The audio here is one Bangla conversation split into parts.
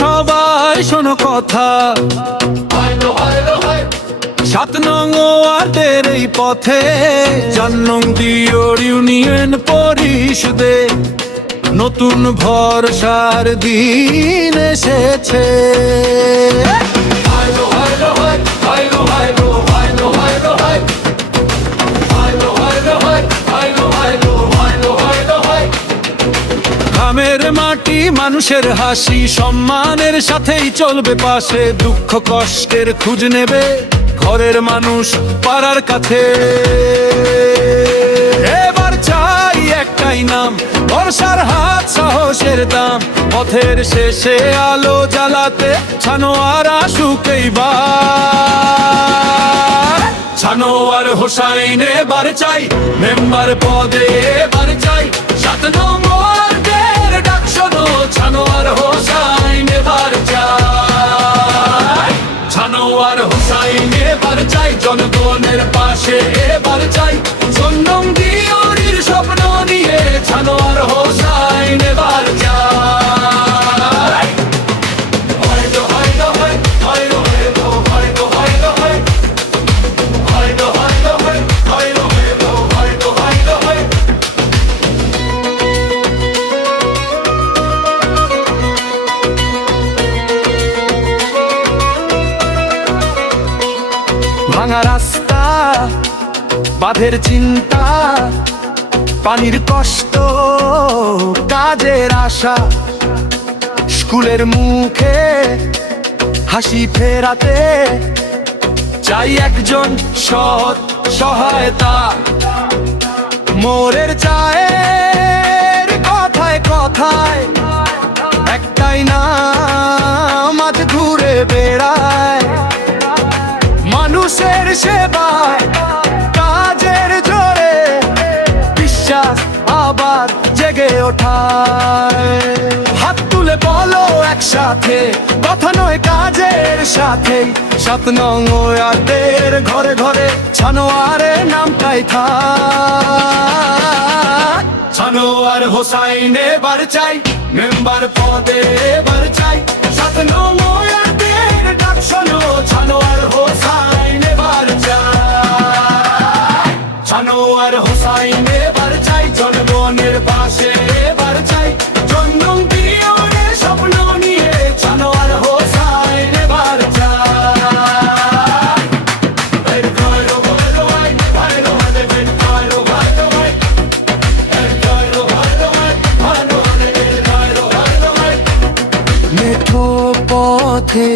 সবাই শোনো কথা, 7 নং ওয়ার্ডের এই পথে 4 নং দিওর ইউনিয়ন পরিষদে নতুন ভরসার দিন এসেছে। গ্রামের মাটি মানুষের হাসি, সম্মানের সাথেই চলবে পাশে, দুঃখ কষ্টের খোঁজ নেবে ঘরের মানুষ পাড়ার কাছে। এবার চাই একটাই নাম, ভরসার হাত সাহসের দাম, পথের শেষে আলো জ্বালাতে ছানোয়ার আসুক এইবার। ছানোয়ার হোসাইন এবার চাই, মেম্বার পদে এবার চাই, 7 নং ওয়ার্ডের ডাক শোনো, ছানোয়ার হোসাইন এবার চাই। ছানোয়ার হোসাইন এবার চাই, জনগণের পাশে এবার চাই, 4 নং দিওরির স্বপ্ন নিয়ে ছানোয়ার হোসাইন এবার চাই। হয়তো হয়তো হয়, হয়তো হয়তো হয়তো হয়তো হয়, হয়তো হয়তো হয়, হয়তো হয়তো হয়তো হয়তো হয়। ভাঙা রাস্তা, বাঁধের চিন্তা, পানির কষ্ট, কাজের আশা, স্কুলের মুখে হাসি ফেরাতে চাই একজন সৎ সহায়তা। মোরের চায়ের কথায় কথায় একটাই নাম আজ ঘুরে বেড়ায়, মানুষের সেবায় কাজের জোরে বিশ্বাস আবার জেগে ওঠায়। হাত তুলে বলো একসাথে, কথা নয় কাজের সাথে, 7 নং ওয়ার্ডের ঘরে ঘরে ছানোয়ারের নামটাই থাক। ছানোয়ার হোসাইন এবার চাই, মেম্বার পদে এবার চাই, 7 নং ওয়ার্ডের ডাক শোনো, ছানোয়ার হোসাইন এবার চাই। ছানোয়ার হোসাইন এবার চাই, জনগণের পাশে এবার চাই, 4 নং দিওরের স্বপ্ন নিয়ে ছানোয়ার হোসাইন এবার চাই। মেঠো পথে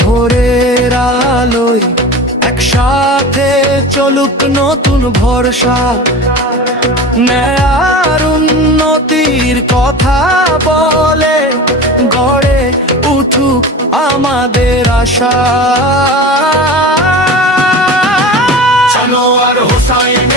ভোরের আলোয় একসাথে চলুক নতুন ভরসা, ন্যায়ের উন্নতির কথা বলে গড়ে উঠুক আমাদের আশা। ছানোয়ার হোসাইন